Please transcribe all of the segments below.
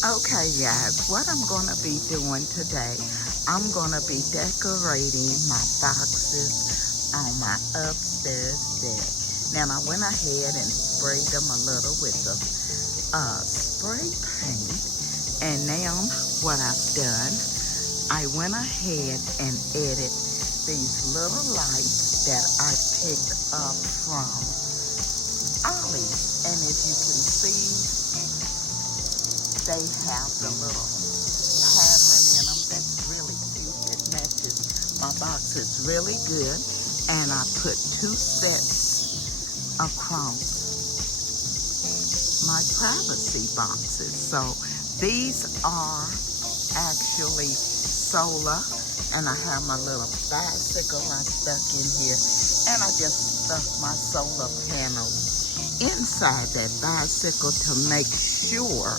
Okay, guys, what I'm going to be doing today, I'm going to be decorating my boxes on my upstairs deck. Now, I went ahead and sprayed them a little with the spray paint. And now, what I've done, I went ahead and added these little lights that I picked up from Ollie's. And as you can see, they have the little pattern in them that's really cute. It matches my box. It's really good. And I put two sets across my privacy boxes. So these are actually solar. And I have my little bicycle I stuck in here. And I just stuck my solar panels inside that bicycle to make sure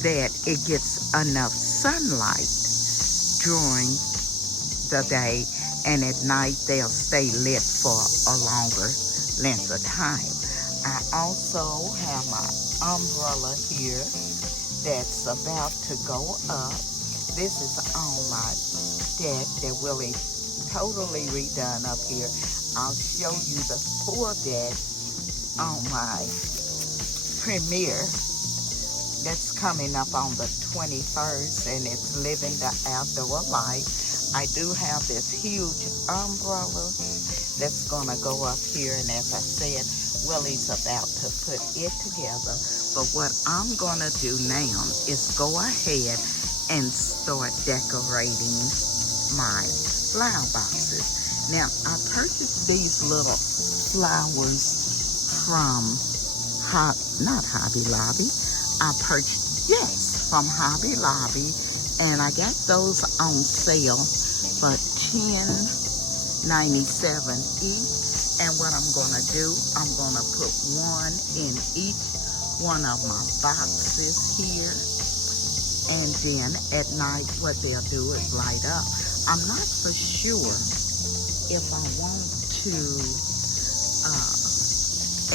that it gets enough sunlight during the day, and at night they'll stay lit for a longer length of time. I also have my umbrella here that's about to go up. This is on my deck that will be totally redone up here. I'll show you the full deck on my premiere that's coming up on the 21st, and it's living the outdoor life. I do have this huge umbrella that's gonna go up here, and as I said, Willie's about to put it together. But what I'm gonna do now is go ahead and start decorating my flower boxes. Now, I purchased these little flowers from not Hobby Lobby. I purchased, yes, from Hobby Lobby, and I got those on sale for $10.97 each. And what I'm gonna do, I'm gonna put one in each one of my boxes here, and then at night what they'll do is light up. I'm not for sure if I want to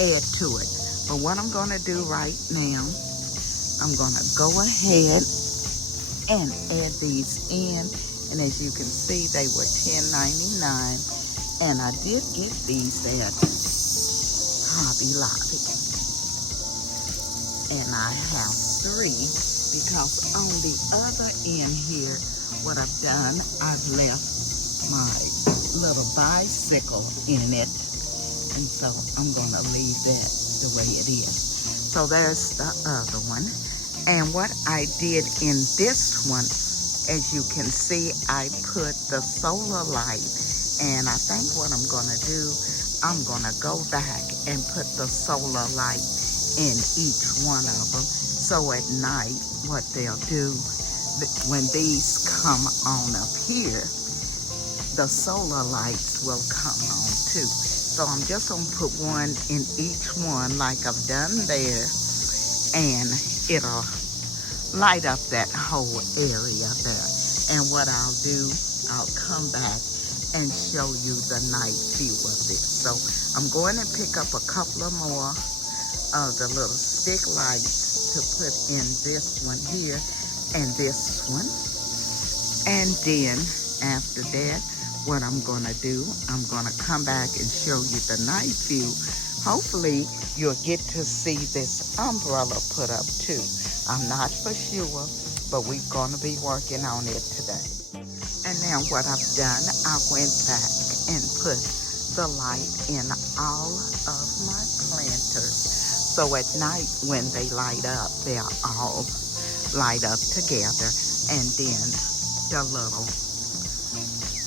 add to it, but what I'm gonna do right now, I'm gonna go ahead and add these in, and as you can see, they were $10.99, and I did get these at Hobby Lobby, and I have three because on the other end here, what I've done, I've left my little bicycle in it, and so I'm gonna leave that the way it is. So there's the other one. And what I did in this one, as you can see, I put the solar light. And I think what I'm going to do, I'm going to go back and put the solar light in each one of them. So at night, what they'll do, when these come on up here, the solar lights will come on too. So I'm just going to put one in each one like I've done there, and it'll light up that whole area there. And what I'll do, I'll come back and show you the night view of this. So I'm going to pick up a couple of more of the little stick lights to put in this one here and this one. And then after that, what I'm gonna do, I'm gonna come back and show you the night view. Hopefully you'll get to see this umbrella put up too. I'm not for sure, but we're gonna be working on it today. And now what I've done, I went back and put the light in all of my planters. So at night when they light up, they'll all light up together, and then the little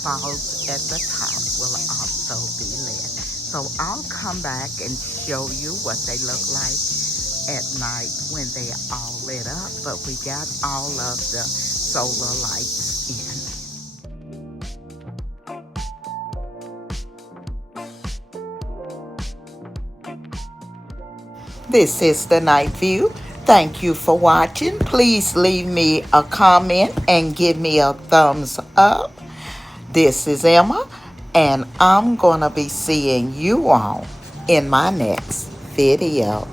balls at the top will also be lit. So I'll come back and show you what they look like at night when they are all lit up, but we got all of the solar lights in. This is the night view. Thank you for watching. Please leave me a comment and give me a thumbs up. This is Emma, and I'm going to be seeing you all in my next video.